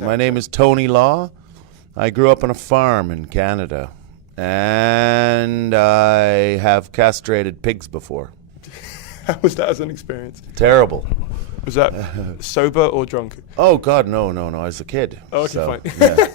My name is Tony Law. I grew up on a farm in Canada, and I have castrated pigs before. How was that as an experience? Terrible. Was that sober or drunk? Oh, God, no. I was a kid. Oh, okay, so, fine. Yeah.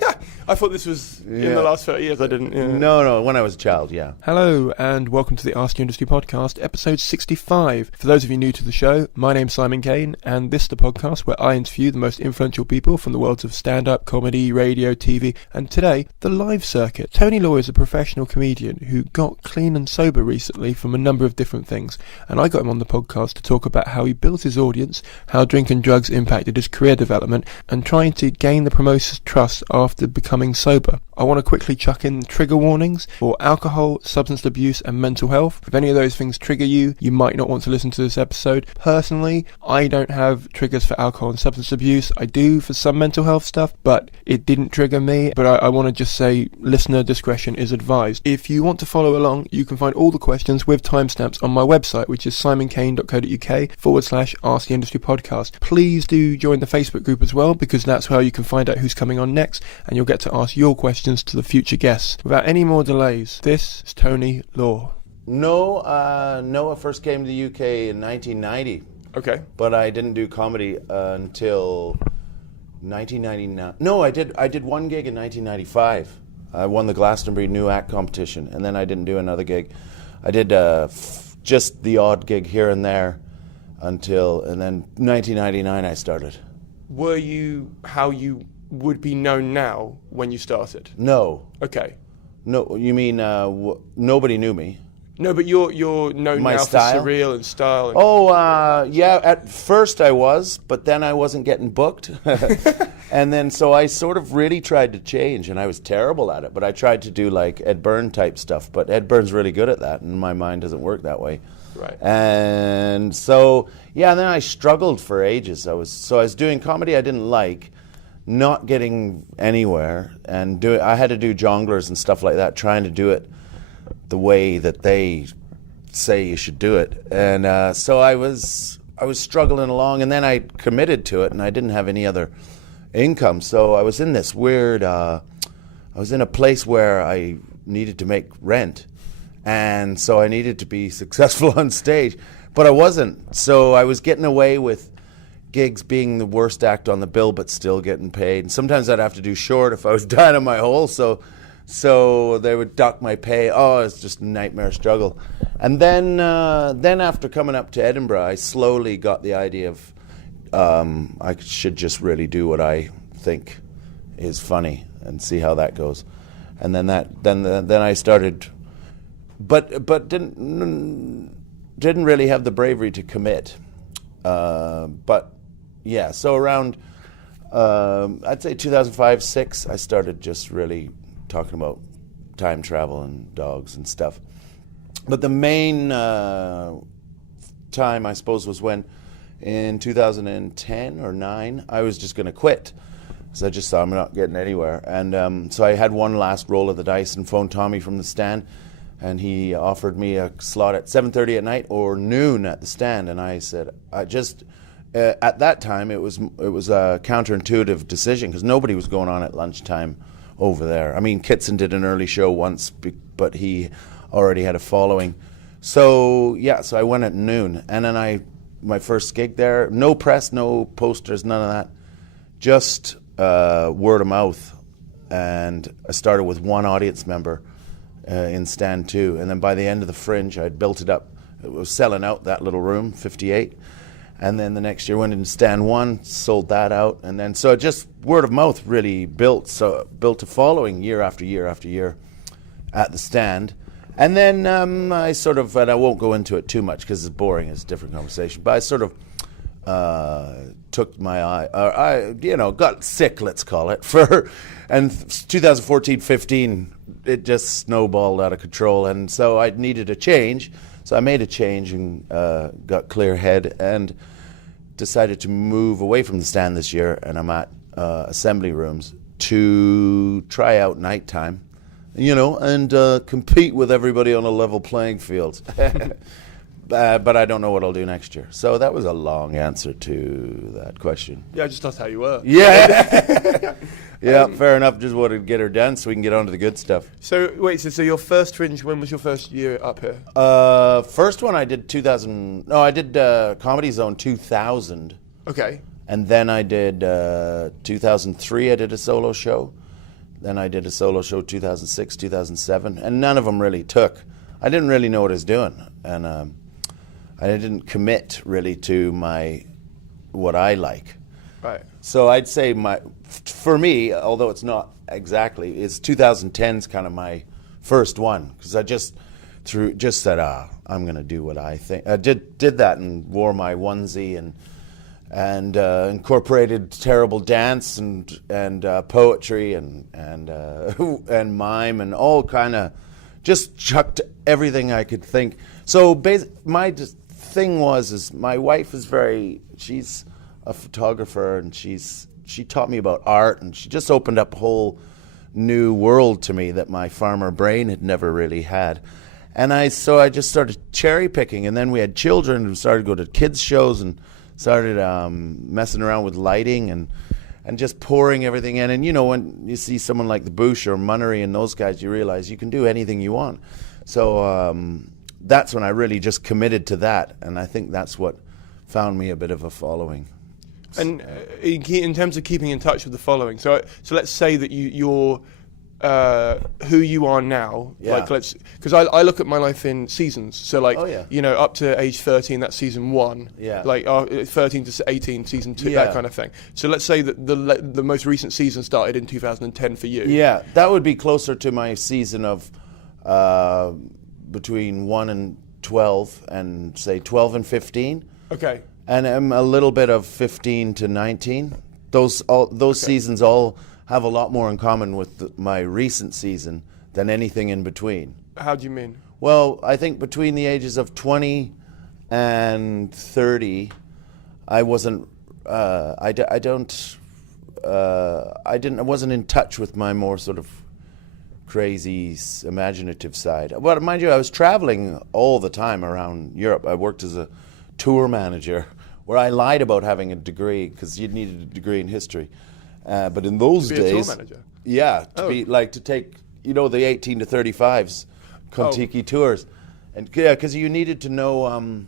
I thought this was in the last 30 years. I didn't. Yeah. No, when I was a child, yeah. Hello, and welcome to the Ask Your Industry podcast, episode 65. For those of you new to the show, my name's Simon Caine, and this is the podcast where I interview the most influential people from the worlds of stand-up, comedy, radio, TV, and today, the live circuit. Tony Law is a professional comedian who got clean and sober recently from a number of different things, and I got him on the podcast to talk about how he built his audience, how drink and drugs impacted his career development, and trying to gain the promoter's trust after becoming sober. I want to quickly chuck in trigger warnings for alcohol, substance abuse, and mental health. If any of those things trigger you, you might not want to listen to this episode. Personally, I don't have triggers for alcohol and substance abuse. I do for some mental health stuff, but it didn't trigger me. But I want to just say listener discretion is advised. If you want to follow along, you can find all the questions with timestamps on my website, which is simoncaine.co.uk/Ask the Industry Podcast. Please do join the Facebook group as well, because that's how you can find out who's coming on next, and you'll get to ask your questions to the future guests. Without any more delays, this is Tony Law. No, I first came to the UK in 1990. Okay. But I didn't do comedy until 1999. No, I did one gig in 1995. I won the Glastonbury New Act competition, and then I didn't do another gig. I did just the odd gig here and there and then 1999 I started. Were you how you would be known now when you started? No. Okay. No, you mean nobody knew me? No, but you're known My now style? for surreal and style. And Yeah, at first I was, but then I wasn't getting booked. And then so I sort of really tried to change, and I was terrible at it, but I tried to do like Ed Byrne type stuff, but Ed Byrne's really good at that, and my mind doesn't work that way. Right. And so, yeah, and then I struggled for ages. I was doing comedy I didn't like, not getting anywhere, and I had to do jonglers and stuff like that, trying to do it the way that they say you should do it. And so I was struggling along, and then I committed to it, and I didn't have any other income. So I was in this weird, I was in a place where I needed to make rent, and so I needed to be successful on stage, but I wasn't. So I was getting away with gigs being the worst act on the bill, but still getting paid. And sometimes I'd have to do short if I was down in my hole, so they would duck my pay. Oh, it's just a nightmare struggle. And then after coming up to Edinburgh, I slowly got the idea of I should just really do what I think is funny and see how that goes. And then I started, but didn't really have the bravery to commit. But yeah, so around I'd say 2005-06, I started just really talking about time travel and dogs and stuff. But the main time, I suppose, was when in 2010 or 9, I was just going to quit. So I just thought I'm not getting anywhere. And so I had one last roll of the dice and phoned Tommy from the Stand, and he offered me a slot at 7:30 at night or noon at the Stand. And I said, at that time, it was a counterintuitive decision because nobody was going on at lunchtime over there. I mean, Kitson did an early show once, but he already had a following. So yeah, so I went at noon, and then my first gig there, no press, no posters, none of that, just word of mouth. And I started with one audience member in Stand 2, and then by the end of the Fringe, I'd built it up. It was selling out that little room, 58. And then the next year went into Stand 1, sold that out, and then so just word of mouth really built a following year after year after year at the Stand. And then I sort of, and I won't go into it too much because it's boring, it's a different conversation, but I sort of took my I got sick, let's call it, and 2014-15, it just snowballed out of control, and so I needed a change. So I made a change and got clear head and decided to move away from the Stand this year, and I'm at Assembly Rooms to try out nighttime, and compete with everybody on a level playing field. But I don't know what I'll do next year. So that was a long answer to that question. Yeah, I just asked how you were. Yeah. Yeah, fair enough. Just wanted to get her done so we can get on to the good stuff. So wait, so your first Fringe, when was your first year up here? First one I did 2000. No, I did Comedy Zone 2000. Okay. And then I did 2003. I did a solo show. Then I did a solo show 2006, 2007, and none of them really took. I didn't really know what I was doing, and I didn't commit really to what I like. Right. So I'd say for me, although it's not exactly, is 2010's kind of my first one, because I just said, I'm going to do what I think. I did that and wore my onesie and incorporated terrible dance and poetry and mime and all kind of just chucked everything I could think. So my thing is my wife is she's a photographer, and she taught me about art, and she just opened up a whole new world to me that my farmer brain had never really had. And so I just started cherry picking, and then we had children and started to go to kids shows and started messing around with lighting and just pouring everything in. And when you see someone like the Bush or Munnery and those guys, you realize you can do anything you want. So that's when I really just committed to that, and I think that's what found me a bit of a following. And in terms of keeping in touch with the following, so let's say that you're who you are now, yeah. Because I look at my life in seasons. So up to age 13, that's season 1. Yeah. 13 to 18, season 2, yeah. that kind of thing. So let's say that the most recent season started in 2010 for you. Yeah, that would be closer to my season of between 1 and 12, and say 12 and 15. Okay. And a little bit of 15 to 19. Those seasons all have a lot more in common with my recent season than anything in between. How do you mean? Well, I think between the ages of 20 and 30, I wasn't. I wasn't in touch with my more sort of crazy, imaginative side. But mind you, I was traveling all the time around Europe. I worked as a tour manager, where I lied about having a degree because you needed a degree in history. But in those days, to be a tour manager? Yeah, to take the 18 to 35s Kontiki tours, and because you needed to know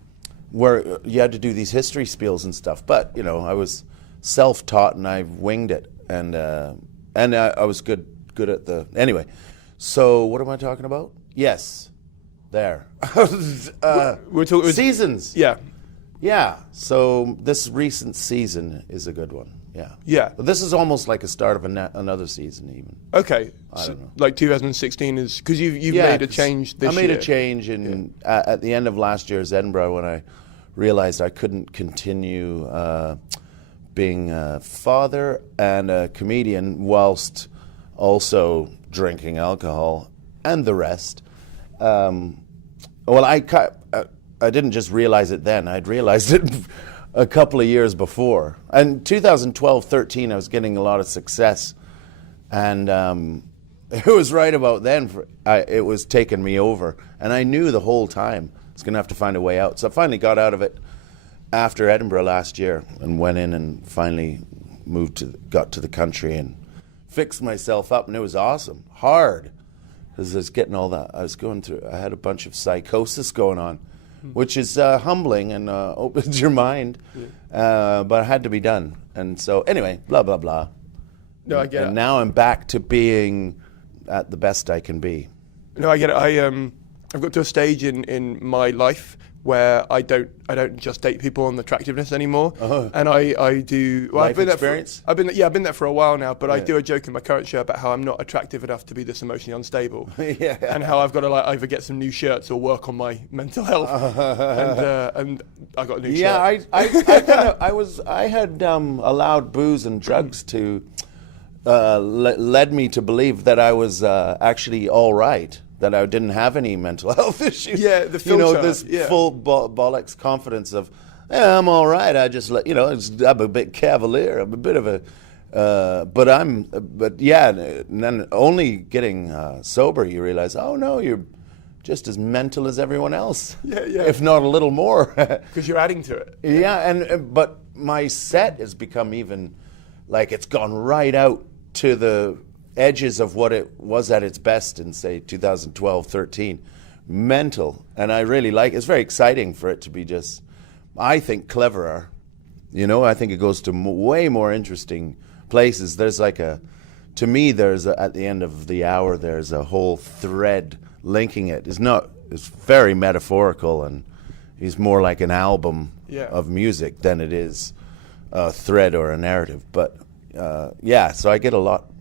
where you had to do these history spiels and stuff. But I was self-taught and I winged it, and I was good at the anyway. So what am I talking about? Yes, there. We're talking seasons. Yeah. Yeah, so this recent season is a good one. Yeah. Yeah. But this is almost like a start of another season, even. Okay. I don't know. Like 2016 is because you've made a change this year. I made a change at the end of last year's Edinburgh when I realized I couldn't continue being a father and a comedian whilst also drinking alcohol and the rest. I didn't just realize it then. I'd realized it a couple of years before. And 2012-13, I was getting a lot of success. And it was right about then, it was taking me over. And I knew the whole time I was going to have to find a way out. So I finally got out of it after Edinburgh last year and went in and finally got to the country and fixed myself up. And it was awesome. Hard. Because I was getting all that. I had a bunch of psychosis going on, which is humbling and opens your mind, but it had to be done. And so anyway, blah, blah, blah. No, I get it. And now I'm back to being at the best I can be. No, I get it. I've got to a stage in my life where I don't just date people on attractiveness anymore, and I do. Well, Life experience. I've been there for a while now, but I do a joke in my current show about how I'm not attractive enough to be this emotionally unstable, and how I've got to either get some new shirts or work on my mental health, and I got a new shirt. Yeah, I had allowed booze and drugs to led me to believe that I was actually all right. That I didn't have any mental health issues. Yeah, the filter. This full bollocks confidence of, I'm all right. I just I'm a bit cavalier. I'm a bit of a, and then only getting sober, you realize, oh no, you're just as mental as everyone else. Yeah. If not a little more. Because you're adding to it. Yeah, but my set has become even, like it's gone right out to the edges of what it was at its best in, say, 2012, 13. Mental. And I really like it's very exciting for it to be just, I think, cleverer. You know, I think it goes to way more interesting places. There's like to me, at the end of the hour, there's a whole thread linking it. It's very metaphorical, and it's more like an album of music than it is a thread or a narrative. But so I get a lot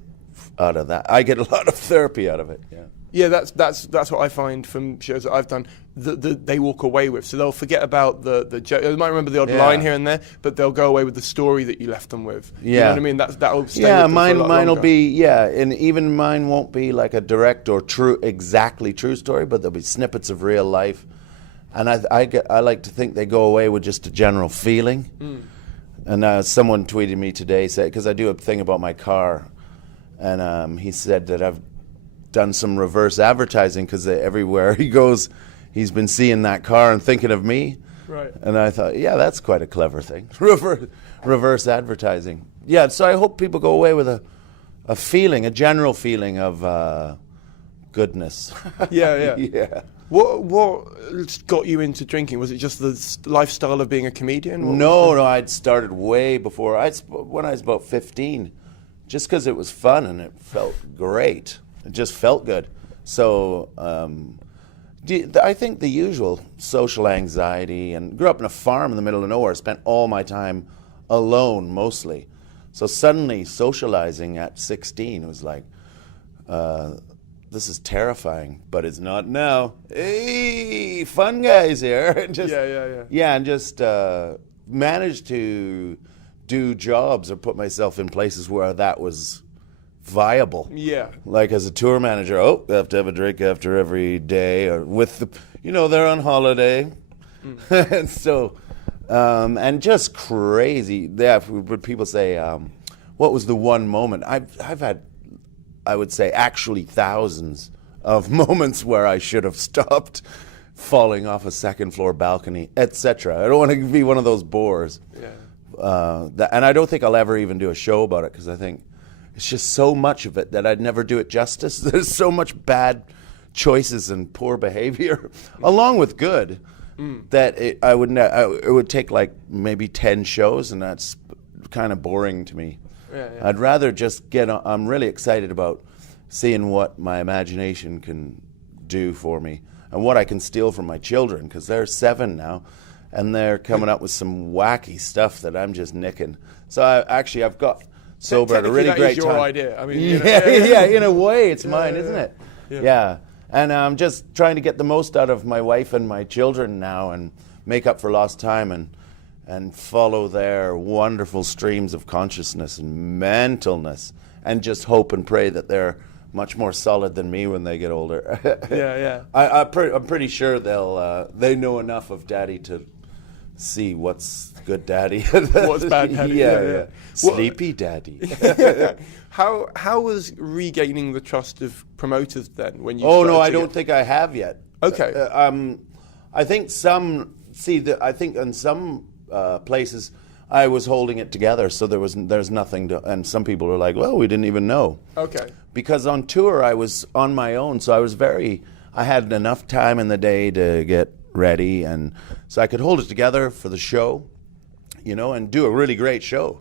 out of that. I get a lot of therapy out of it. Yeah. Yeah, that's what I find from shows that I've done. They walk away with, so they'll forget about the joke. They might remember the odd line here and there, but they'll go away with the story that you left them with. Yeah, you know what I mean. That'll stay with them mine for a lot will longer. be and even mine won't be like a direct or exactly true story, but there'll be snippets of real life, and I like to think they go away with just a general feeling. And someone tweeted me today, said, because I do a thing about my car, and he said that I've done some reverse advertising because everywhere he goes, he's been seeing that car and thinking of me. Right. And I thought, yeah, that's quite a clever thing. Reverse advertising. Yeah, so I hope people go away with a feeling, a general feeling of goodness. Yeah. Yeah. What got you into drinking? Was it just the lifestyle of being a comedian? No, I'd started way before. When I was about 15, just because it was fun and it felt great. It just felt good. So I think the usual social anxiety, and grew up in a farm in the middle of nowhere, spent all my time alone mostly. So suddenly socializing at 16 was like, this is terrifying, but it's not now. Hey, fun guys here. And just, yeah, and just managed to do jobs or put myself in places where that was viable. Yeah. Like as a tour manager, I have to have a drink after every day, or with they're on holiday. And so, and just crazy. Yeah, when people say, what was the one moment? I've had, I would say, actually thousands of moments where I should have stopped, falling off a second floor balcony, etc. I don't want to be one of those bores. Yeah. And I don't think I'll ever even do a show about it, because I think it's just so much of it that I'd never do it justice. There's so much bad choices and poor behavior, along with good, that it would take like maybe 10 shows, and that's kind of boring to me. Yeah. I'd rather just I'm really excited about seeing what my imagination can do for me, and what I can steal from my children, because they're 7 now, and they're coming up with some wacky stuff that I'm just nicking. So I've got sober at a really great time. Your idea. I mean, yeah, in a way, it's mine, isn't it? Yeah. And I'm just trying to get the most out of my wife and my children now, and make up for lost time, and follow their wonderful streams of consciousness and mentalness, and just hope and pray that they're much more solid than me when they get older. Yeah. I'm pretty sure they know enough of Daddy to see what's good Daddy, what's bad Daddy. Yeah. Sleepy Daddy. How was regaining the trust of promoters then when you? Oh no, I don't think I have yet. Okay. I think I think in some places I was holding it together, so there's nothing to, and some people were like, well, we didn't even know. Okay. Because on tour I was on my own, so I had enough time in the day to get ready, and so I could hold it together for the show, and do a really great show.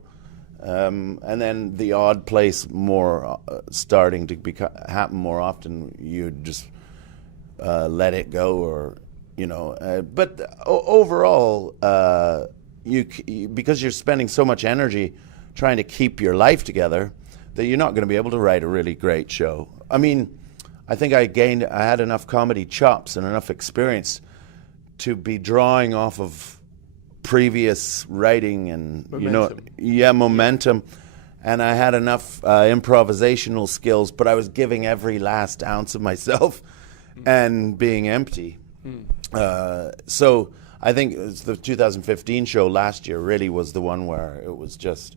And then the odd place more starting to happen more often, you just let it go, or but overall, because you're spending so much energy trying to keep your life together, that you're not going to be able to write a really great show. I mean, I think I had enough comedy chops and enough experience to be drawing off of previous writing and momentum, and I had enough improvisational skills, but I was giving every last ounce of myself and being empty. So I think the 2015 show last year really was the one where it was just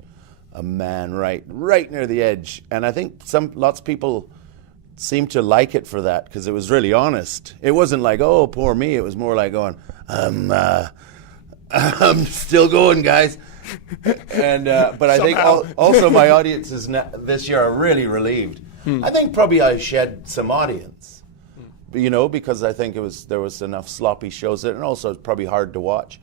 a man right near the edge, and I think lots of people seemed to like it for that, because it was really honest. It wasn't like, oh, poor me. It was more like going, I'm still going, guys. And but I think also my audiences this year are really relieved. I think probably I shed some audience, because I think there was enough sloppy shows, and also it's probably hard to watch.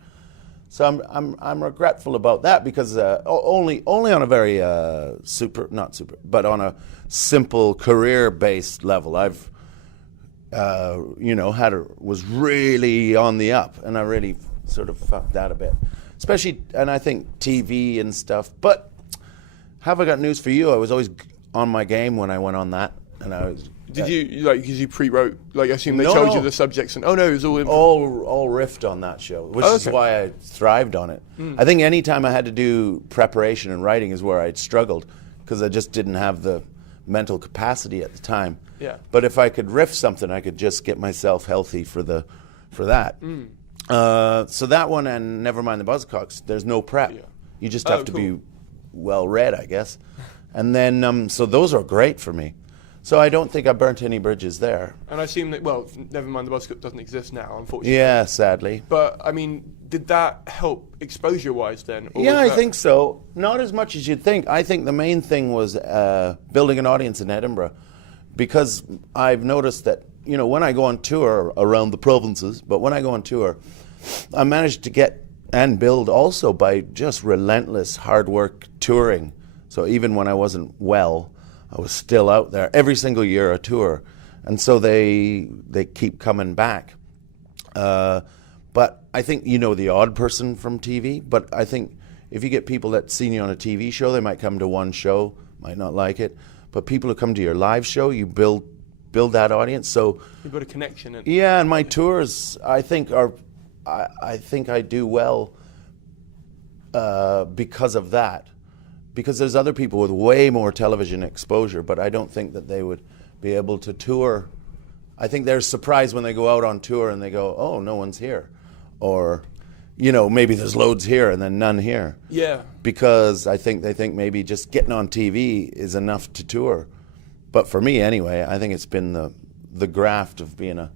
So I'm regretful about that, because only on a very but on a simple career-based level, I've was really on the up, and I really sort of fucked that a bit, especially, and I think TV and stuff. But have I got news for you? I was always on my game when I went on that, and I was. Did you because you pre-wrote? I assume they told you the subjects, and it was all riffed on that show, which is why I thrived on it. I think any time I had to do preparation and writing is where I'd struggled, because I just didn't have the mental capacity at the time. Yeah. But if I could riff something, I could just get myself healthy for that. So that one, and Never Mind the Buzzcocks, there's no prep. Yeah. You just have to be well read, I guess. And then so those are great for me. So I don't think I burnt any bridges there. And I assume that, Never Mind the Buzzcocks doesn't exist now, unfortunately. Yeah, sadly. But, I mean, did that help exposure-wise then? Yeah, I think so. Not as much as you'd think. I think the main thing was building an audience in Edinburgh, because I've noticed that, when I go on tour around the provinces, but when I go on tour, I managed to get and build also by just relentless hard work touring. So even when I wasn't well, I was still out there every single year, a tour, and so they keep coming back. But I think the odd person from TV. But I think if you get people that seen you on a TV show, they might come to one show, might not like it. But people who come to your live show, you build that audience. So you've got a connection. Yeah, and my tours, I think I do well because of that. Because there's other people with way more television exposure, but I don't think that they would be able to tour. I think they're surprised when they go out on tour and they go, oh, no one's here. Or, maybe there's loads here and then none here. Yeah. Because they think maybe just getting on TV is enough to tour. But for me, anyway, I think it's been the graft of being a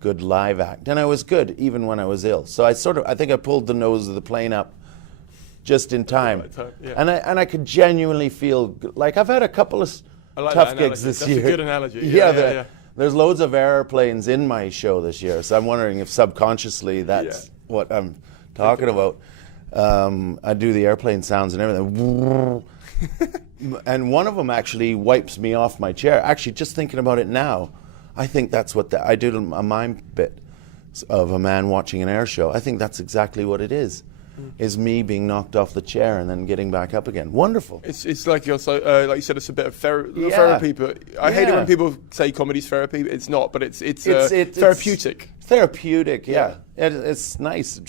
good live act. And I was good even when I was ill. So I think I pulled the nose of the plane up just in time. Yeah. And I could genuinely feel like I've had a couple of tough gigs this year. That's a good analogy. Yeah, there's loads of airplanes in my show this year, so I'm wondering if subconsciously that's what I'm talking about. I do the airplane sounds and everything. And one of them actually wipes me off my chair. Actually, just thinking about it now, I think that's what I did a mime bit of a man watching an air show. I think that's exactly what it is. Is me being knocked off the chair and then getting back up again. Wonderful. It's like you're like you said, it's a bit of therapy. But I hate it when people say comedy's therapy. It's not, but it's therapeutic. Therapeutic, yeah. It's nice.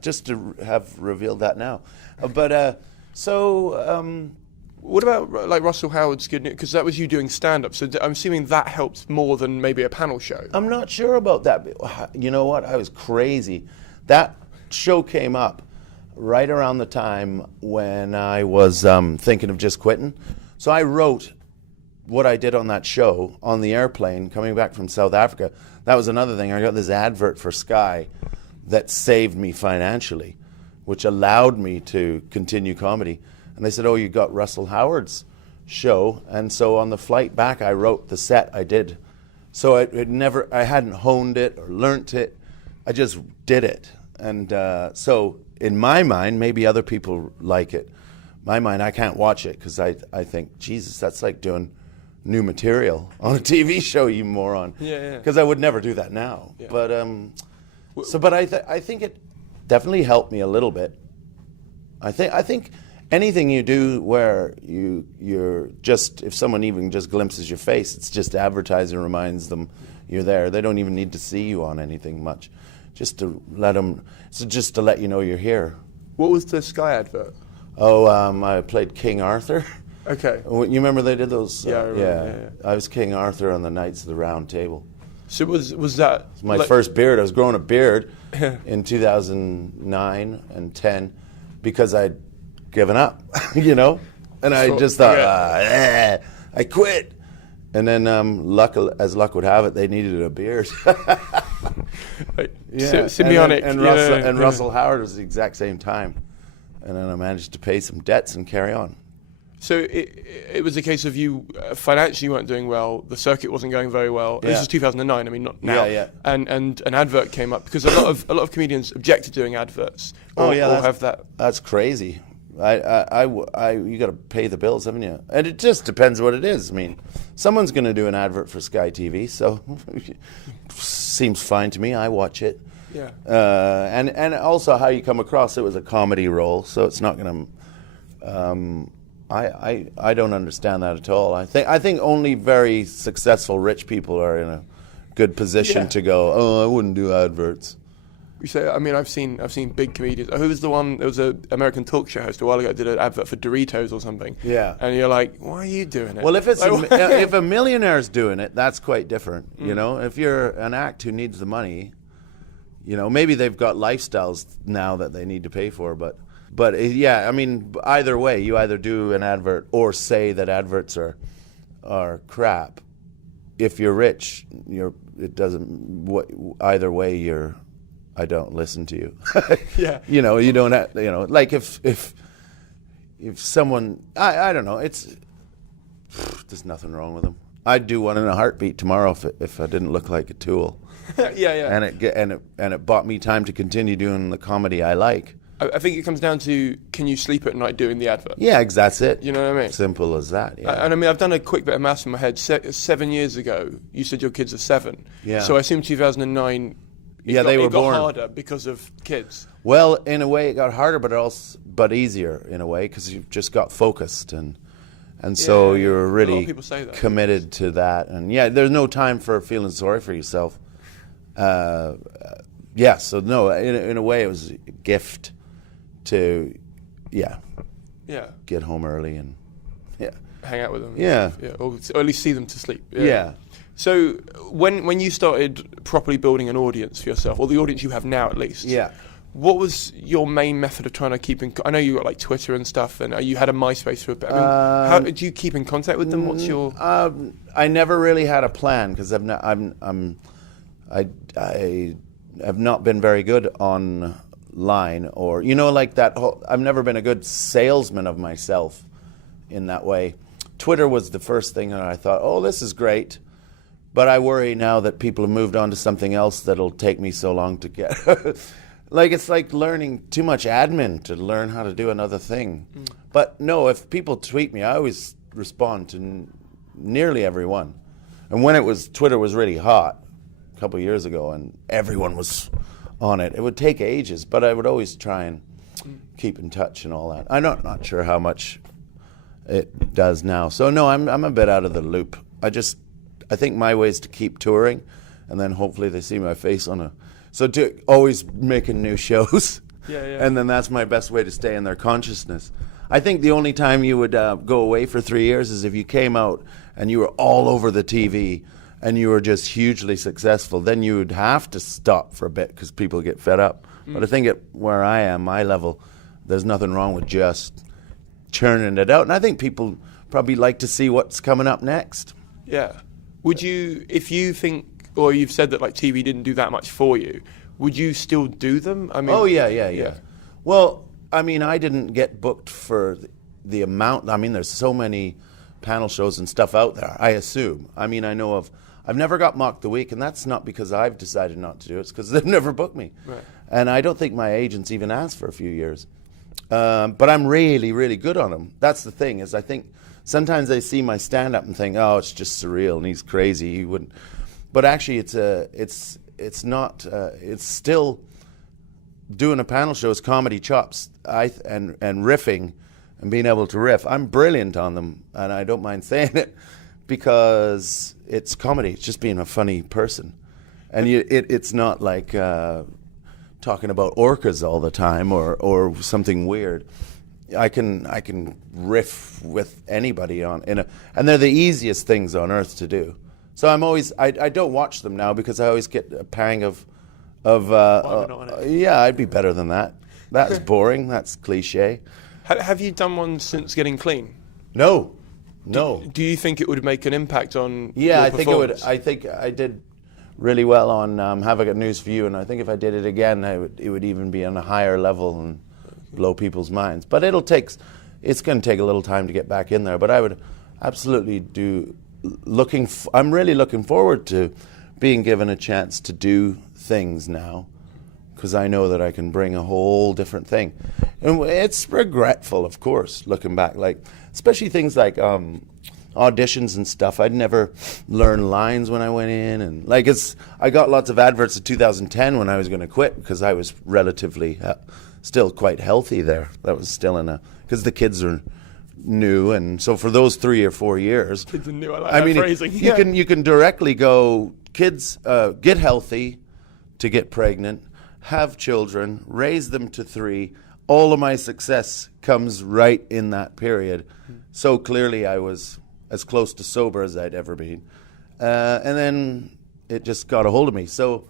Just to have revealed that now. But what about like Russell Howard's Good News? Because that was you doing stand-up, so I'm assuming that helped more than maybe a panel show. I'm not sure about that. You know what? I was crazy. That show came up right around the time when I was thinking of just quitting. So I wrote what I did on that show on the airplane coming back from South Africa. That was another thing. I got this advert for Sky that saved me financially, which allowed me to continue comedy. And they said, oh, you got Russell Howard's show. And so on the flight back, I wrote the set I did. So I hadn't honed it or learnt it. I just did it. And so in my mind, maybe other people like it. My mind, I can't watch it because I think, Jesus, that's like doing new material on a TV show, you moron. Yeah. Because I would never do that now. Yeah. But I think it definitely helped me a little bit. I think anything you do where you're just, if someone even just glimpses your face, it's just advertising reminds them you're there. They don't even need to see you on anything much. Just to let you know you're here. What was the Sky advert? Oh, I played King Arthur. Okay. You remember they did those? Yeah, I remember. Yeah. I was King Arthur on the Knights of the Round Table. So was that... It was my first beard. I was growing a beard in 2009 and 10 because I'd given up, And I just thought, I quit. And then, as luck would have it, they needed a beard. Like, Yeah, symbiotic. and Russell Howard was the exact same time. And then I managed to pay some debts and carry on. So it was a case of you financially weren't doing well, the circuit wasn't going very well. Yeah. This was 2009, I mean, not now. Yeah. And an advert came up because a lot of comedians object to doing adverts. Or have that. That's crazy. You got to pay the bills, haven't you? And it just depends what it is. I mean, someone's going to do an advert for Sky TV, so seems fine to me. I watch it. Yeah. And also how you come across. It was a comedy role, so it's not going to. I don't understand that at all. I think only very successful rich people are in a good position to go, oh, I wouldn't do adverts. You say, I mean, I've seen big comedians. Who was the one? There was an American talk show host a while ago did an advert for Doritos or something. Yeah. And you're like, why are you doing it? Well, if it's if a millionaire's doing it, that's quite different. You know, if you're an act who needs the money, you know, maybe they've got lifestyles now that they need to pay for, but yeah, I mean, either way, you either do an advert or say that adverts are crap. If you're rich, either way I don't listen to you. Yeah. You know, you don't have, you know, like if someone, I don't know, there's nothing wrong with them. I'd do one in a heartbeat tomorrow if I didn't look like a tool. Yeah. And it bought me time to continue doing the comedy I like. I think it comes down to, can you sleep at night doing the advert? Yeah, that's it. You know what I mean? Simple as that, yeah. And I mean, I've done a quick bit of maths in my head. 7 years ago, you said your kids are 7. Yeah. So I assume 2009, they were it got born harder because of kids. Well, in a way it got harder, but easier in a way, because you've just got focused and so you're really a lot of people say that. committed to that. And yeah, there's no time for feeling sorry for yourself. Yeah, so no, in a way it was a gift to, get home early and hang out with them. Yeah. Or at least see them to sleep. Yeah. So when you started properly building an audience for yourself, or the audience you have now at least, what was your main method of trying to keep in? I know you got like Twitter and stuff, and you had a MySpace for a bit. I mean, how do you keep in contact with them? What's your? I never really had a plan because I have not been very good online, or like that whole, I've never been a good salesman of myself in that way. Twitter was the first thing that I thought, oh, this is great, but I worry now that people have moved on to something else that'll take me so long to get. Like, it's like learning too much admin to learn how to do another thing. But no, if people tweet me, I always respond to nearly everyone. And when Twitter was really hot a couple of years ago and everyone was on it, it would take ages, but I would always try and keep in touch and all that. I'm not sure how much it does now. So no, I'm a bit out of the loop. I think my way is to keep touring, and then hopefully they see my face so to always making new shows. And then that's my best way to stay in their consciousness. I think the only time you would go away for 3 years is if you came out and you were all over the TV and you were just hugely successful. Then you would have to stop for a bit because people get fed up. But I think at where I am, my level, there's nothing wrong with just churning it out. And I think people probably like to see what's coming up next. Yeah. Would you, if you think, or you've said that like TV didn't do that much for you, would you still do them? I mean, oh yeah. Well, I mean, I didn't get booked for the amount. I mean, there's so many panel shows and stuff out there, I assume. I mean, I've never got Mock the Week, and that's not because I've decided not to do it. It's because they've never booked me. Right. And I don't think my agents even asked for a few years. But I'm really, really good on them. That's the thing, is I think sometimes they see my stand-up and think, oh, it's just surreal and he's crazy. He wouldn't. But actually, it's not. It's still doing a panel show is comedy chops, and riffing, and being able to riff. I'm brilliant on them, and I don't mind saying it because it's comedy. It's just being a funny person, and it's not like talking about orcas all the time or something weird. I can riff with anybody and they're the easiest things on earth to do. So I'm always, I don't watch them now because I always get a pang of yeah, I'd be better than that. That's boring. That's cliche. Have you done one since getting clean? No. No. Do you think it would make an impact on Yeah, your I think it would. performance? I think I did really well on Have I Got News for You, and I think if I did it again, it would even be on a higher level and blow people's minds. But it's going to take a little time to get back in there. But I would absolutely do. I'm really looking forward to being given a chance to do things now, because I know that I can bring a whole different thing. And it's regretful, of course, looking back, like especially things like auditions and stuff. I'd never learn lines when I went in, and like I got lots of adverts in 2010 when I was going to quit, because I was relatively still quite healthy there. That was still because the kids are new, and so for those 3 or 4 years, Kids are new. I like that phrasing. You can directly go, kids get healthy to get pregnant, have children, raise them to 3. All of my success comes right in that period. So clearly I was as close to sober as I'd ever been. And then it just got a hold of me. So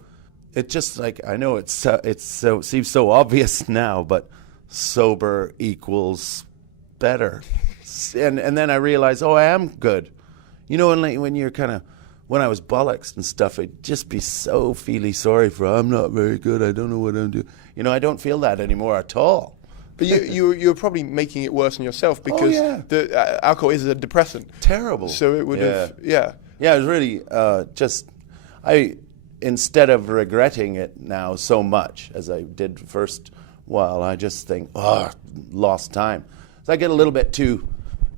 it just, like, I know it seems so obvious now, but sober equals better. And then I realized, I am good. You know, when you're when I was bollocks and stuff, I'd just be so feely sorry for, I'm not very good, I don't know what I'm doing. You know, I don't feel that anymore at all. But you're probably making it worse on yourself, because the alcohol is a depressant. Terrible. So it would have, Yeah, it was really instead of regretting it now so much as I did first while, I just think, lost time. So I get a little bit too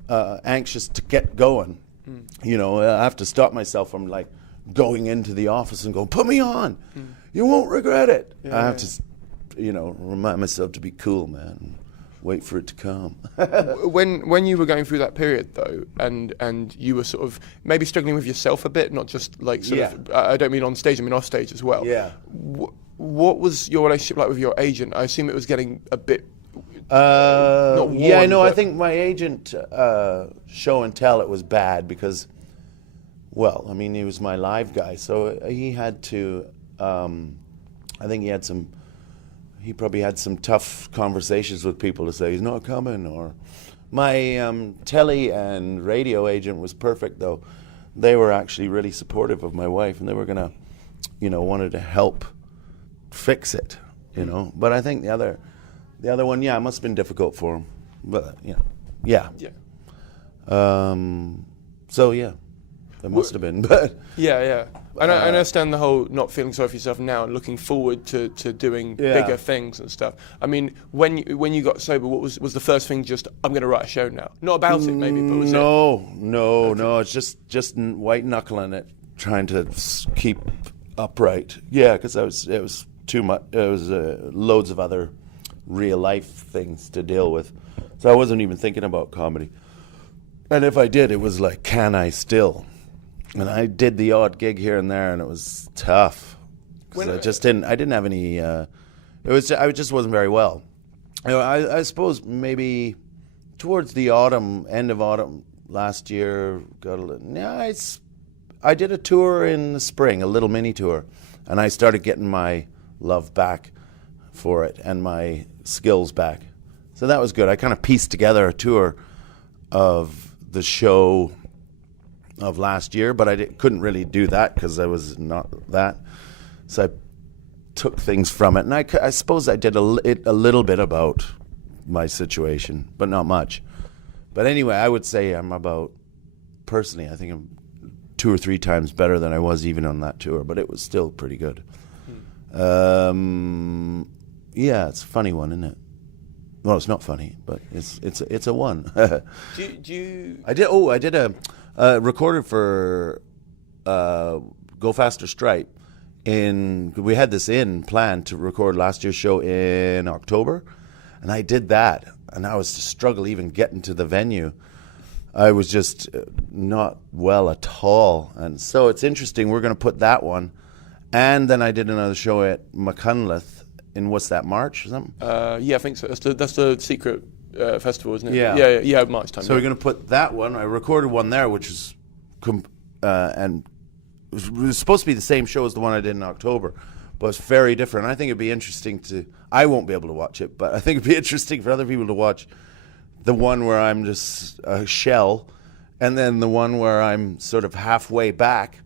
anxious to get going. You know, I have to stop myself from like going into the office and go, put me on. You won't regret it. I have to, remind myself to be cool, man. Wait for it to come. When you were going through that period, though, and you were sort of maybe struggling with yourself a bit, not just like sort of, I don't mean on stage, I mean off stage as well. Yeah. What was your relationship like with your agent? I assume it was getting a bit... I think my agent, show and tell, it was bad because, well, I mean, he was my live guy, so he had to, I think he probably had some tough conversations with people to say he's not coming, or my telly and radio agent was perfect, though. They were actually really supportive of my wife, and they were gonna, wanted to help fix it, But I think the other one, it must have been difficult for him. But, yeah. So, it must have been. But Yeah. I understand the whole not feeling sorry for yourself now and looking forward to doing bigger things and stuff. I mean, when you got sober, what was the first thing? Just, I'm going to write a show now. Not about it, maybe, but was it? No. It's just white knuckling it, trying to keep upright. Yeah, because it was too much. It was loads of other real life things to deal with, so I wasn't even thinking about comedy. And if I did, it was like, can I still? And I did the odd gig here and there, and it was tough. I didn't have any. I just wasn't very well. I suppose maybe towards the end of autumn last year, I did a tour in the spring, a little mini tour, and I started getting my love back for it and my skills back. So that was good. I kind of pieced together a tour of the show of last year, but I couldn't really do that because I was not that. So I took things from it, and I suppose I did a little bit about my situation, but not much. But anyway, I would say personally, I think I'm 2 or 3 times better than I was even on that tour, but it was still pretty good. It's a funny one, isn't it? Well, it's not funny, but it's a one. do you... I did a recorded for Go Faster Stripe. We had this planned to record last year's show in October, and I did that, and I was to struggle even getting to the venue. I was just not well at all, and so it's interesting. We're going to put that one, and then I did another show at McCunliffe in March or something. I think so. That's the secret festival, isn't it? Yeah, March time. So we're going to put that one. I recorded one there, which is and it was supposed to be the same show as the one I did in October, but it's very different. I think it'd be interesting I won't be able to watch it, but I think it'd be interesting for other people to watch the one where I'm just a shell, and then the one where I'm sort of halfway back,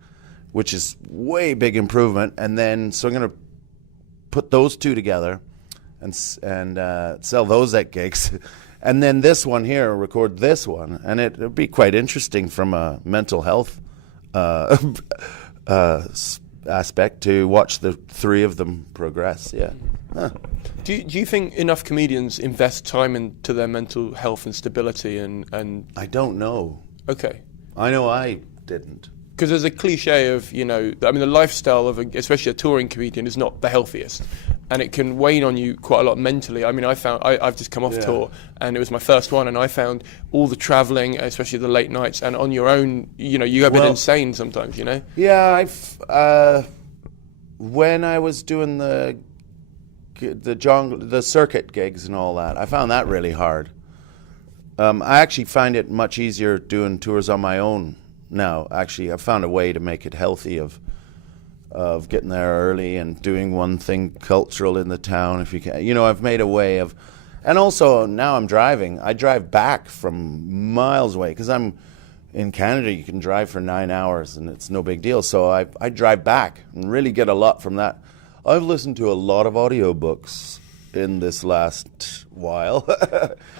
which is way big improvement. And then so I'm going to put those two together and sell those at gigs. And then this one here, record this one, and it'll be quite interesting from a mental health aspect to watch the three of them progress. Yeah. Huh. Do you think enough comedians invest time into their mental health and stability? And I don't know. Okay. I know I didn't. Because there's a cliche of, the lifestyle of especially a touring comedian is not the healthiest, and it can wane on you quite a lot mentally. I mean, I've just come off tour, and it was my first one, and I found all the travelling, especially the late nights, and on your own, you go a bit insane sometimes, Yeah, when I was doing the circuit gigs and all that, I found that really hard. I actually find it much easier doing tours on my own now. Actually, I've found a way to make it healthy of getting there early and doing one thing cultural in the town if you can. I've made a way of, and also now I'm driving. I drive back from miles away because I'm in Canada. You can drive for 9 hours and it's no big deal. So I drive back and really get a lot from that. I've listened to a lot of audiobooks in this last while.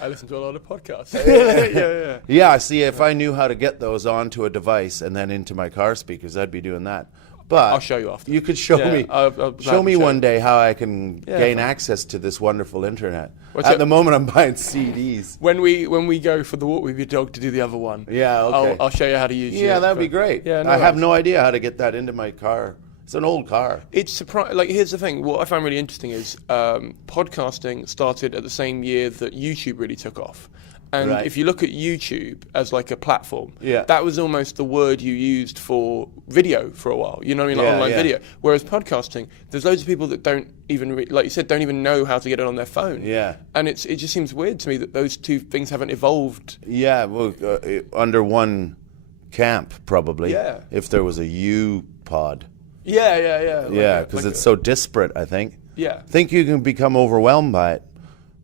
I listen to a lot of podcasts. Yeah. Yeah, see, if I knew how to get those onto a device and then into my car speakers, I'd be doing that. But I'll show you after. You could show me. I'll show me one day how I can gain access to this wonderful internet. At the moment, I'm buying CDs. When we go for the walk with your dog to do the other one, okay. I'll show you how to use it. Yeah, that'd be great. Yeah, I have no idea how to get that into my car. It's an old car. It's surprising. Like, here's the thing. What I found really interesting is podcasting started at the same year that YouTube really took off. And if you look at YouTube as like a platform, that was almost the word you used for video for a while. You know what I mean? Like online video. Whereas podcasting, there's loads of people that don't even, like you said, don't even know how to get it on their phone. Yeah. And it just seems weird to me that those two things haven't evolved. Yeah, well, under one camp, probably. Yeah. If there was a U-pod. Yeah. Because it's so disparate, I think. Yeah. I think you can become overwhelmed by it,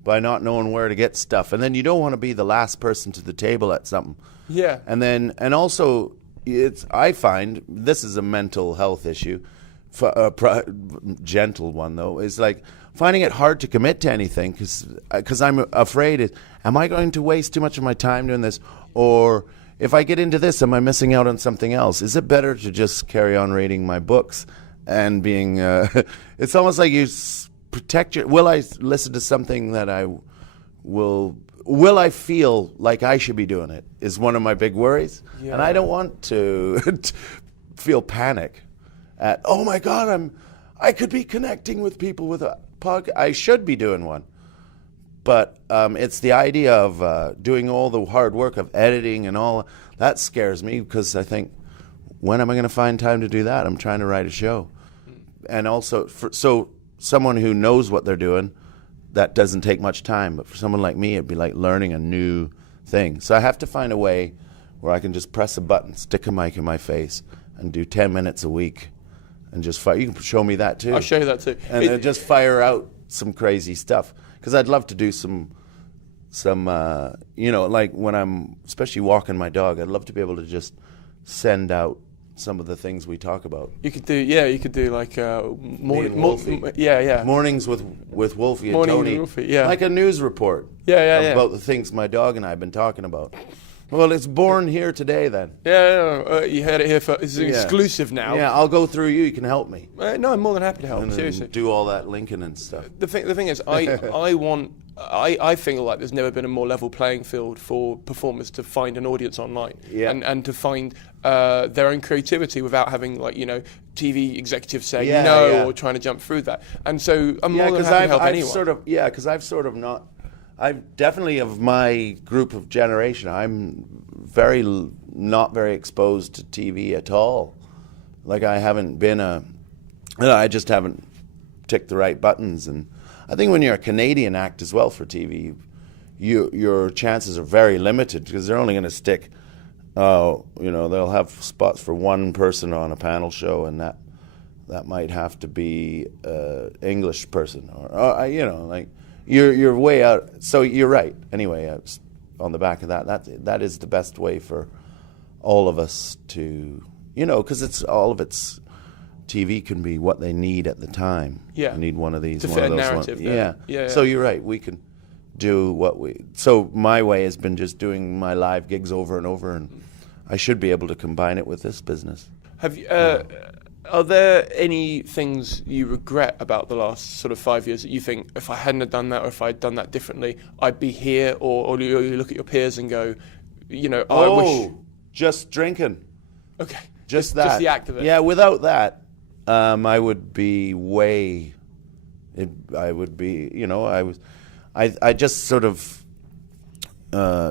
by not knowing where to get stuff. And then you don't want to be the last person to the table at something. Yeah. And also, I find, this is a mental health issue, gentle one though, is like finding it hard to commit to anything because I'm afraid, am I going to waste too much of my time doing this? Or if I get into this, am I missing out on something else? Is it better to just carry on reading my books and being, it's almost like you protect your, will I listen to something that will I feel like I should be doing it is one of my big worries. Yeah. And I don't want to feel panic at, oh my God, I could be connecting with people with a podcast. I should be doing one. But it's the idea of doing all the hard work of editing and all, that scares me because I think, when am I going to find time to do that? I'm trying to write a show. And also, so someone who knows what they're doing, that doesn't take much time. But for someone like me, it'd be like learning a new thing. So I have to find a way where I can just press a button, stick a mic in my face, and do 10 minutes a week. And just fire. You can show me that too. I'll show you that too. And just fire out some crazy stuff. Because I'd love to do some, like when I'm especially walking my dog, I'd love to be able to just send out some of the things we talk about. You could do like mornings with Wolfie and Tony, Wolfie, like a news report. About the things my dog and I have been talking about. Well, it's born here today then. You heard it here first. This is exclusive now. Yeah, I'll go through you. You can help me. No, I'm more than happy to help. Seriously, do all that linking and stuff. The thing is, I feel like there's never been a more level playing field for performers to find an audience online and to find their own creativity without having TV executives saying or trying to jump through that. And so I'm more than happy to help anyone. Because I've sort of not. I've definitely, of my group of generation, I'm not very exposed to TV at all. Like I haven't been I just haven't ticked the right buttons. And I think when you're a Canadian act as well for TV, your chances are very limited because they're only going to stick, they'll have spots for one person on a panel show, and that might have to be an English person or You're way out. So you're right. Anyway, on the back of that is the best way for all of us to, because it's TV can be what they need at the time. Yeah. You need one of these, to one fit of a those narrative. ones. Yeah. So you're right. We can do what we. So my way has been just doing my live gigs over and over, and I should be able to combine it with this business. Have you? Are there any things you regret about the last sort of 5 years that you think, if I hadn't have done that, or if I'd done that differently, I'd be here? Or you look at your peers and go, I wish. Just drinking. Okay. Just that. Just the act of it. Yeah. Without that, I would be way. I would be. I just sort of.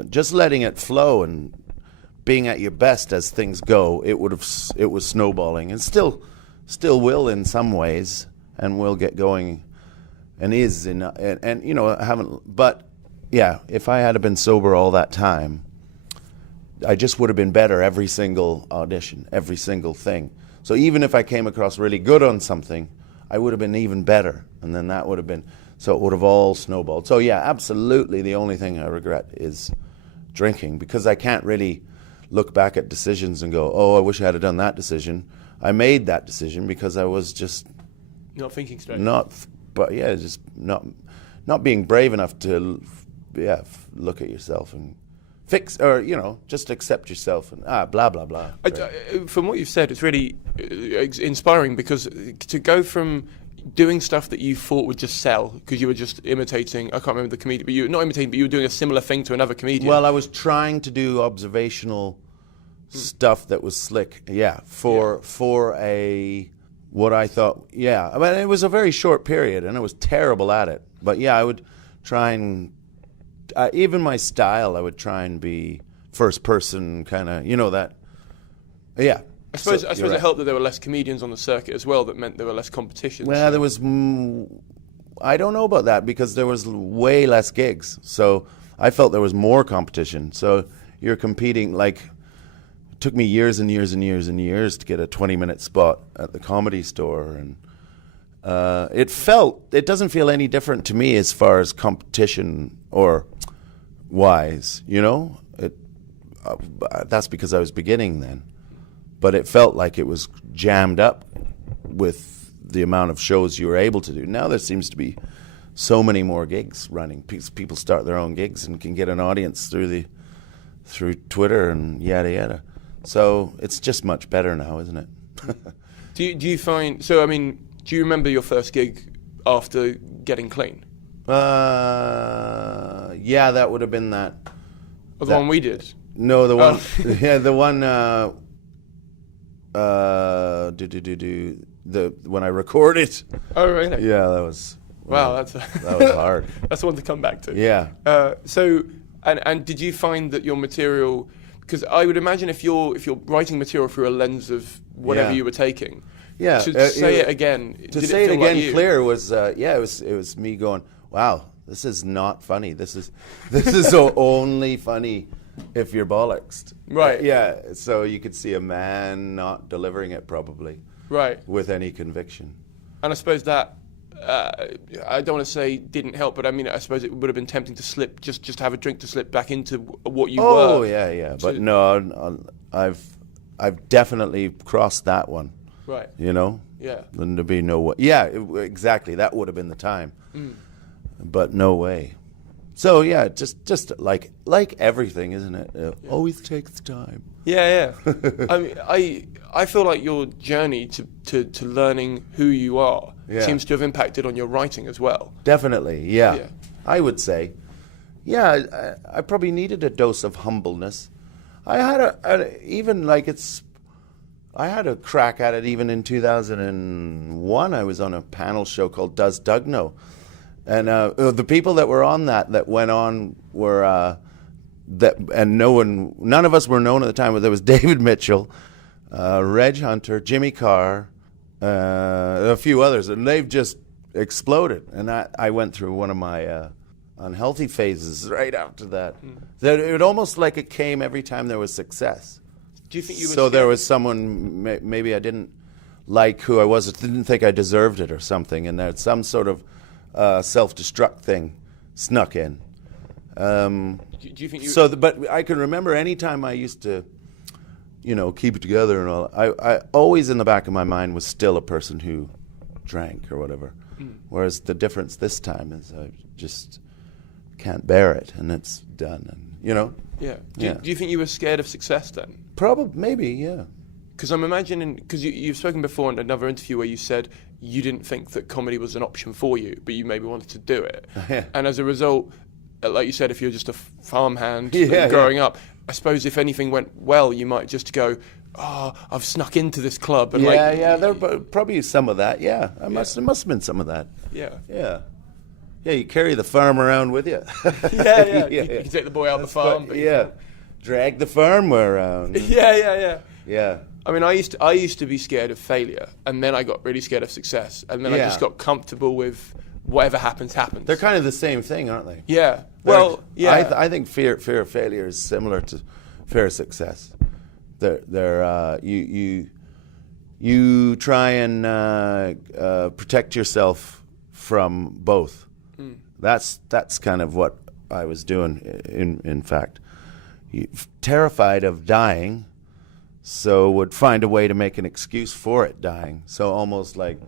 Just letting it flow and being at your best as things go, it was snowballing, and still will in some ways, and will get going, and is in, and I haven't. But yeah, if I had been sober all that time, I just would have been better every single audition, every single thing. So even if I came across really good on something, I would have been even better, and then that would have been. So it would have all snowballed. So yeah, absolutely. The only thing I regret is drinking, because I can't really look back at decisions and go, oh, I wish I had done that decision. I made that decision because I was just not thinking straight. Just not being brave enough to, look at yourself and fix, or just accept yourself and blah blah blah. From what you've said, it's really inspiring, because to go from doing stuff that you thought would just sell because you were just imitating, I can't remember the comedian, but you were not imitating, but you were doing a similar thing to another comedian. Well, I was trying to do observational stuff that was slick, for a, what I thought, I mean, it was a very short period and I was terrible at it. But I would try and, even my style, I would try and be first person kind of, that, I suppose it helped that there were less comedians on the circuit as well. That meant there were less competition. Well, there was. I don't know about that, because there was way less gigs. So I felt there was more competition. So you're competing. Like, it took me years and years and years and years to get a 20-minute spot at the Comedy Store, and it doesn't feel any different to me as far as competition or wise. That's because I was beginning then. But it felt like it was jammed up with the amount of shows you were able to do. Now there seems to be so many more gigs running. People start their own gigs and can get an audience through Twitter and yada yada. So it's just much better now, isn't it? Do you find? So I mean, do you remember your first gig after getting clean? Yeah, that would have been that. The one we did. No, the one. Yeah, the one. When I recorded. Oh, really? Yeah, that was. Wow, that was hard. That's the one to come back to. Yeah. So did you find that your material? Because I would imagine if you're writing material through a lens of whatever you were taking. Yeah. To say it again. To say it again clear was it was me going, wow, this is not funny. This is only funny if you're bollocksed. Right. Yeah. So you could see a man not delivering it probably. Right. With any conviction. And I suppose that, I don't want to say didn't help, but I mean, I suppose it would have been tempting to slip, just to have a drink to slip back into what you were. Oh, yeah. But no, I've definitely crossed that one. Right. Yeah. Then there'd be no way. Yeah, exactly. That would have been the time. But no way. So yeah, just like everything, isn't it? Always takes time. Yeah. I mean, I feel like your journey to learning who you are seems to have impacted on your writing as well. Definitely, yeah. I would say, I probably needed a dose of humbleness. I had I had a crack at it even in 2001. I was on a panel show called Does Doug Know? And the people that were on that went on were none of us were known at the time, but there was David Mitchell, Reg Hunter, Jimmy Carr, a few others, and they've just exploded. And I went through one of my unhealthy phases right after that. That it almost like it came every time there was success. Do you think you were so there was someone maybe I didn't like who I was, didn't think I deserved it or something, and there's some sort of self-destruct thing snuck in. Do you think you? But I can remember any time I used to keep it together and all. I always in the back of my mind was still a person who drank or whatever. Whereas the difference this time is I just can't bear it, and it's done. And Yeah. Do you think you were scared of success then? Probably, maybe, yeah. Because I'm imagining, because you've spoken before in another interview where you said you didn't think that comedy was an option for you, but you maybe wanted to do it. Yeah. And as a result, like you said, if you're just a farmhand Yeah, growing up, I suppose if anything went well, you might just go, oh, I've snuck into this club. And there probably some of that, yeah. There must have been some of that. Yeah. Yeah. Yeah, you carry the farm around with you. Yeah. You can take the boy out the farm. But drag the farm around. Yeah. Yeah. I mean, I used to be scared of failure, and then I got really scared of success, and then I just got comfortable with whatever happens. They're kind of the same thing, aren't they? Yeah. Well, yeah. I think fear of failure is similar to fear of success. You try and protect yourself from both. That's kind of what I was doing. In fact, terrified of dying. So would find a way to make an excuse for it dying. So almost like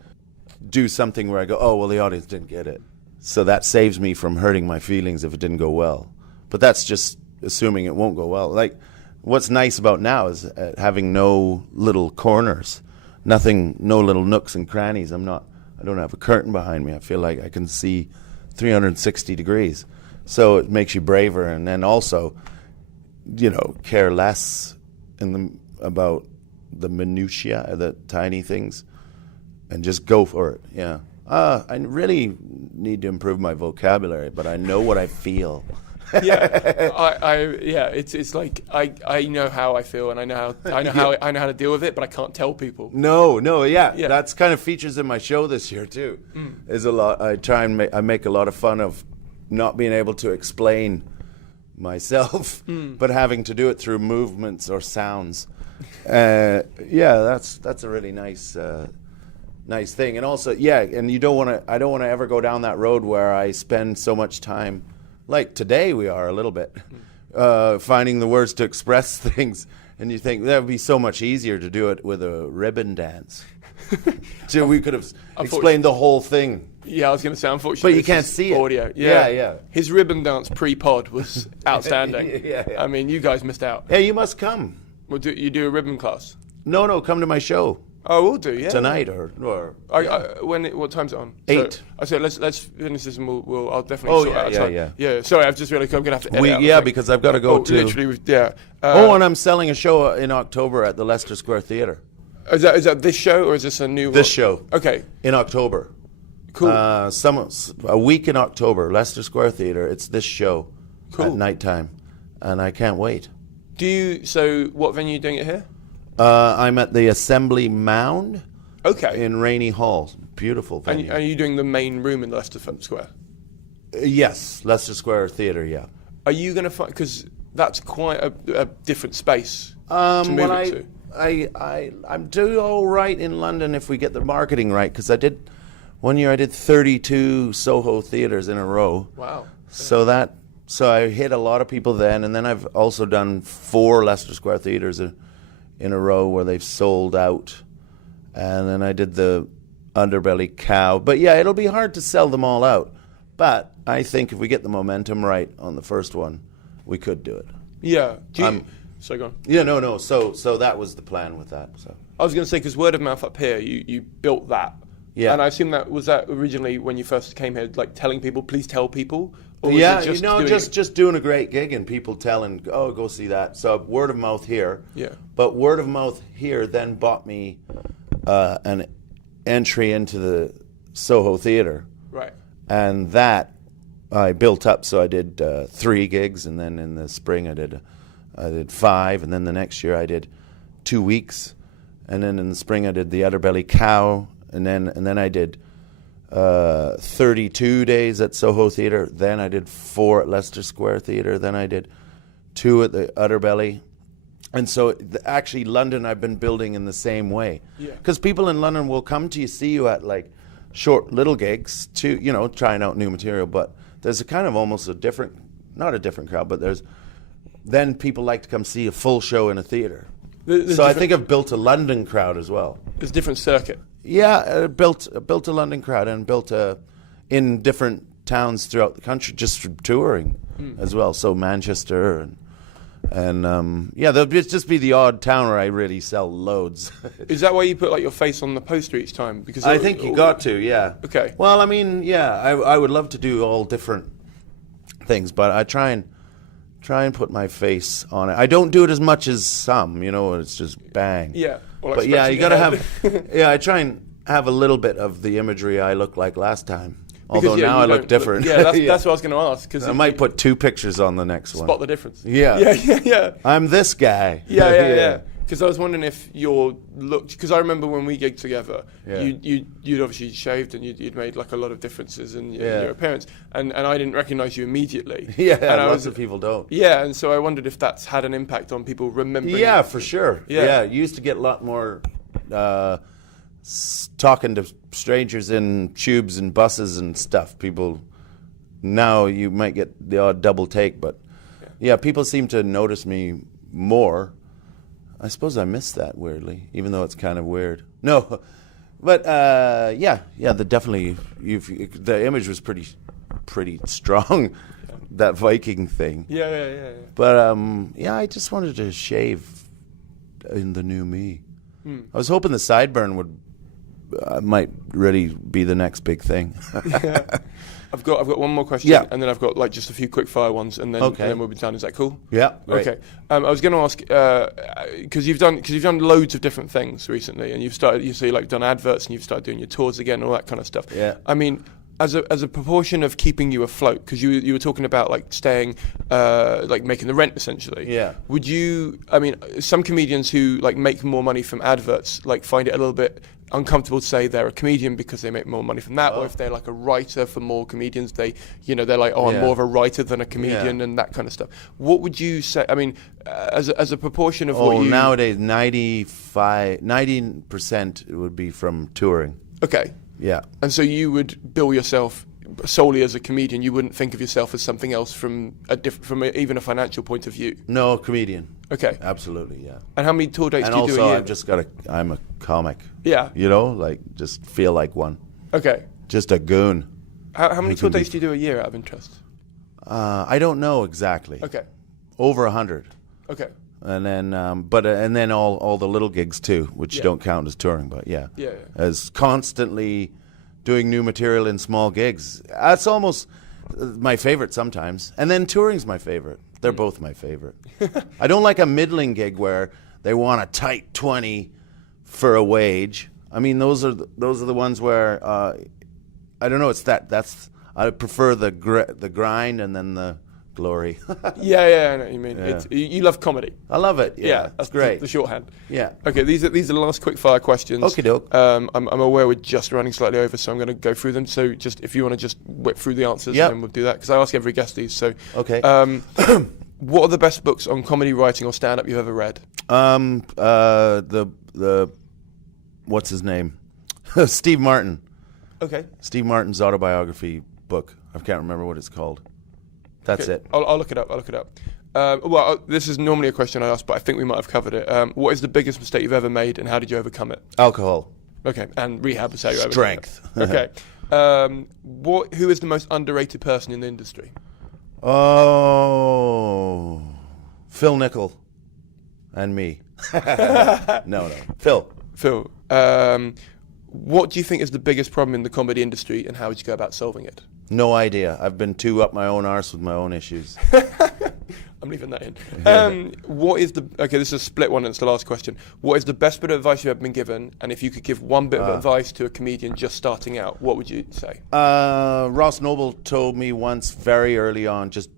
do something where I go, oh, well, the audience didn't get it. So that saves me from hurting my feelings if it didn't go well. But that's just assuming it won't go well. Like, what's nice about now is having no little corners, no little nooks and crannies. I don't have a curtain behind me. I feel like I can see 360 degrees. So it makes you braver, and then also, care less about the minutiae, the tiny things, and just go for it. Yeah. I really need to improve my vocabulary, but I know what I feel. It's like I know how I feel, and I know how to deal with it, but I can't tell people. No, that's kind of features in my show this year too. Is a lot. I try and I make a lot of fun of not being able to explain myself, but having to do it through movements or sounds. That's a really nice thing, and also and I don't want to ever go down that road where I spend so much time, like today we are a little bit, finding the words to express things, and you think that would be so much easier to do it with a ribbon dance. So we could have explained the whole thing. Yeah, I was going to say, unfortunately, but you can't see audio. it. Yeah. His ribbon dance pre-pod was outstanding. Yeah. I mean, you guys missed out. Hey, you must come. Well, you do a ribbon class? No, come to my show. Oh, we'll do, yeah. Tonight or what time's it on? 8. So let's finish this and I'll definitely sort out time. Yeah. Sorry, I've just realized I'm going to have to edit out. Because I've got to go to... Literally, yeah. And I'm selling a show in October at the Leicester Square Theatre. Is that this show, or is this a new one? This show. Okay. In October. Cool. A week in October, Leicester Square Theatre. It's this show at nighttime, and I can't wait. So what venue are you doing it here? I'm at the Assembly Mound. Okay. In Rainey Hall. Beautiful venue. And are you doing the main room in Leicester Square? Yes, Leicester Square Theatre, yeah. Are you going to find... Because that's quite a different space to move into. I'm doing all right in London if we get the marketing right, because one year I did 32 Soho theatres in a row. Wow. So I hit a lot of people then, and then I've also done 4 Leicester Square theatres in a row where they've sold out, and then I did the Underbelly Cow. But yeah, it'll be hard to sell them all out, but I think if we get the momentum right on the first one, we could do it. Yeah. So go on. Yeah, no. So that was the plan with that. So I was going to say, because word of mouth up here, you built that. Yeah. And I assume was that originally when you first came here, like telling people, please tell people? Or was just doing a great gig and people telling, oh, go see that. So word of mouth here. Yeah. But word of mouth here then bought me an entry into the Soho Theatre. Right. And that I built up. So I did 3 gigs, and then in the spring I did 5, and then the next year I did 2 weeks, and then in the spring I did the Underbelly Cow, and then I did 32 days at Soho Theatre. Then I did 4 at Leicester Square Theatre. Then I did 2 at the Underbelly. And so actually London I've been building in the same way. Because people in London will come to see you at like short little gigs to, trying out new material. But there's a kind of almost not a different crowd, but then people like to come see a full show in a theatre. There's So I think I've built a London crowd as well. There's a different circuit. Yeah, built a London crowd and built in different towns throughout the country just for touring as well. So Manchester and yeah, there'll just be the odd town where I really sell loads. Is that why you put like your face on the poster each time? Because I think you got to, yeah. Okay. Well, I mean, yeah, I would love to do all different things, but I try and put my face on it. I don't do it as much as some, it's just bang. Yeah. Well, but yeah, you got to have, yeah, I try and have a little bit of the imagery I looked like last time. Although now I look different. Yeah, that's what I was going to ask. Cause I might put 2 pictures on the next one. Spot the difference. Yeah. Yeah. I'm this guy. Yeah. Because I was wondering if your look, because I remember when we gigged together, you'd obviously shaved and you'd made like a lot of differences in your appearance, and I didn't recognise you immediately. Yeah, and lots of people don't. Yeah, and so I wondered if that's had an impact on people remembering. Yeah, for sure. Yeah, you used to get a lot more talking to strangers in tubes and buses and stuff. People, now you might get the odd double take, but yeah, people seem to notice me more. I suppose I miss that weirdly, even though it's kind of weird. No, but yeah, definitely. The image was pretty strong, that Viking thing. Yeah. But yeah, I just wanted to shave in the new me. I was hoping the sideburn might really be the next big thing. Yeah. I've got one more question, and then I've got like just a few quick fire ones, and then we'll be done. Is that cool? Yeah. Great. Okay. I was going to ask because you've done loads of different things recently, and you've done adverts, and you've started doing your tours again, and all that kind of stuff. Yeah. I mean, as a proportion of keeping you afloat, because you were talking about like staying, like making the rent essentially. Yeah. Would you? I mean, some comedians who like make more money from adverts like find it a little bit uncomfortable to say they're a comedian because they make more money from that, or if they're like a writer for more comedians, they're like, I'm more of a writer than a comedian and that kind of stuff. What would you say? I mean, as a proportion of what you nowadays 90% would be from touring. Okay. Yeah. And so you would bill yourself solely as a comedian. You wouldn't think of yourself as something else from even a financial point of view. No, a comedian. Okay. Absolutely, yeah. And how many tour dates do you do a year? And also, I'm a comic. Yeah. Like just feel like one. Okay. Just a goon. How many tour dates do you do a year out of interest? I don't know exactly. Okay. Over 100. Okay. And then, and then all the little gigs too, which don't count as touring, but yeah. As constantly doing new material in small gigs. That's almost my favorite sometimes. And then touring's my favorite. They're both my favorite. I don't like a middling gig where they want a tight 20 for a wage. I mean, those are the ones where I don't know. I prefer the grind and then the glory. Yeah, I know what you mean. Yeah. You love comedy. I love it. Yeah, that's great. The shorthand. Yeah. Okay, these are the last quick fire questions. Okie doke. I'm aware we're just running slightly over, so I'm going to go through them. So just if you want to just whip through the answers, then we'll do that, because I ask every guest these. So okay. What are the best books on comedy writing or stand-up you've ever read? The what's his name? Steve Martin. Okay. Steve Martin's autobiography book. I can't remember what it's called. That's it. I'll look it up. Well, this is normally a question I ask, but I think we might have covered it. What is the biggest mistake you've ever made, and how did you overcome it? Alcohol. Okay, and rehab is how you overcome Strength. it. Okay. Who is the most underrated person in the industry? Oh, Phil Nickel and me. No. Phil. What do you think is the biggest problem in the comedy industry, and how would you go about solving it? No idea. I've been too up my own arse with my own issues. I'm leaving that in. Okay, this is a split one, and it's the last question. What is the best bit of advice you've ever been given? And if you could give one bit of advice to a comedian just starting out, what would you say? Ross Noble told me once very early on, he told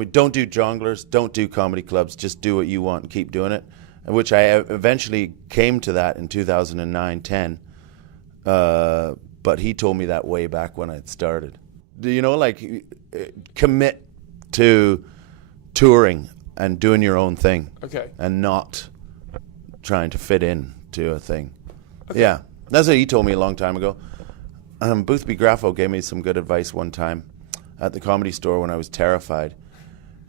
me, don't do jonglers, don't do comedy clubs, just do what you want and keep doing it. Which I eventually came to that in 2009-10. But he told me that way back when I started. Commit to touring and doing your own thing. Okay. And not trying to fit in to a thing. Okay. Yeah, that's what he told me a long time ago. Boothby Graffo gave me some good advice one time at the Comedy Store when I was terrified.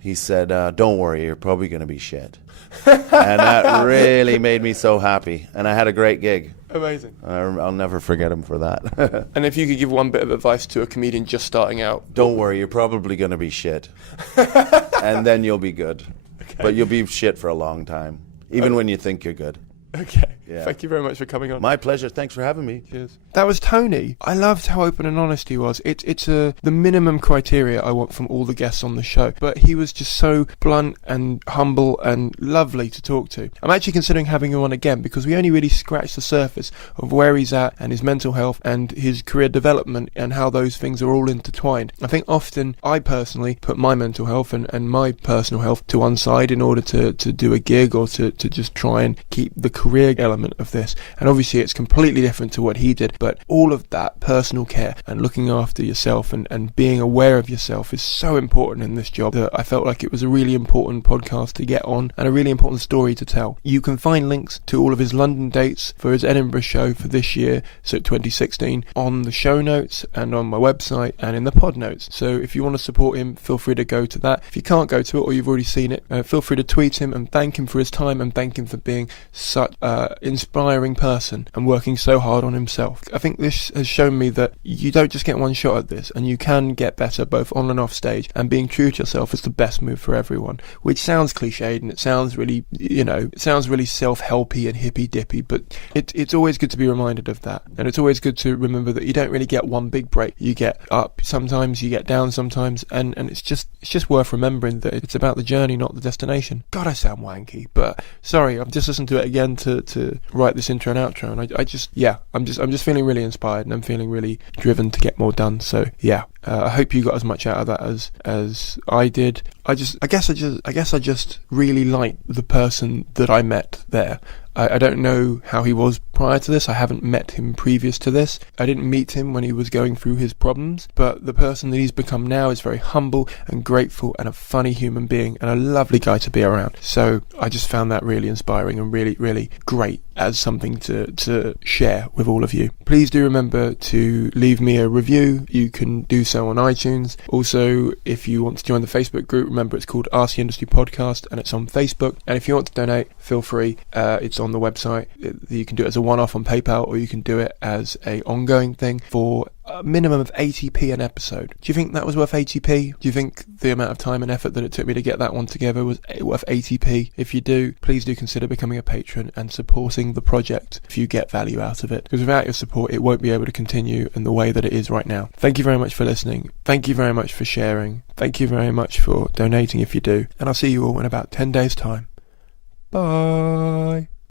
he said, don't worry, you're probably going to be shit. And that really made me so happy. And I had a great gig. Amazing. I'll never forget him for that. And if you could give one bit of advice to a comedian just starting out. Don't worry, you're probably going to be shit. And then you'll be good. Okay. But you'll be shit for a long time, even when you think you're good. Okay. Yeah. Thank you very much for coming on. My pleasure. Thanks for having me. Cheers. That was Tony. I loved how open and honest he was. It's the minimum criteria I want from all the guests on the show. But he was just so blunt and humble and lovely to talk to. I'm actually considering having him on again because we only really scratched the surface of where he's at and his mental health and his career development and how those things are all intertwined. I think often I personally put my mental health and my personal health to one side in order to do a gig or to just try and keep the career element of this. And obviously it's completely different to what he did, but all of that personal care and looking after yourself and being aware of yourself is so important in this job that I felt like it was a really important podcast to get on and a really important story to tell. You can find links to all of his London dates for his Edinburgh show for this year, so 2016, on the show notes and on my website and in the pod notes. So if you want to support him, feel free to go to that. If you can't go to it or you've already seen it, feel free to tweet him and thank him for his time and thank him for being such inspiring person and working so hard on himself. I think this has shown me that you don't just get one shot at this and you can get better both on and off stage, and being true to yourself is the best move for everyone, which sounds cliched and it sounds really, it sounds really self-helpy and hippy-dippy, but it's always good to be reminded of that, and it's always good to remember that you don't really get one big break. You get up sometimes, you get down sometimes, and it's just worth remembering that it's about the journey, not the destination. God, I sound wanky, but sorry, I've just listened to it again to write this intro and outro, and I'm just feeling really inspired and I'm feeling really driven to get more done. So yeah, I hope you got as much out of that as I did. I guess I just really liked the person that I met there. I don't know how he was prior to this. I haven't met him previous to this. I didn't meet him when he was going through his problems, but the person that he's become now is very humble and grateful and a funny human being and a lovely guy to be around. So I just found that really inspiring and really, really great as something to share with all of you. Please do remember to leave me a review. You can do so on iTunes. Also, if you want to join the Facebook group, remember it's called Ask the Industry Podcast and it's on Facebook. And if you want to donate, feel free. It's on the website. You can do it as a one-off on PayPal, or you can do it as a ongoing thing for a minimum of 80p an episode. Do you think that was worth 80p? Do you think the amount of time and effort that it took me to get that one together was worth 80p? If you do, please do consider becoming a patron and supporting the project if you get value out of it, because without your support it won't be able to continue in the way that it is right now. Thank you very much for listening. Thank you very much for sharing. Thank you very much for donating if you do, and I'll see you all in about 10 days time. Bye.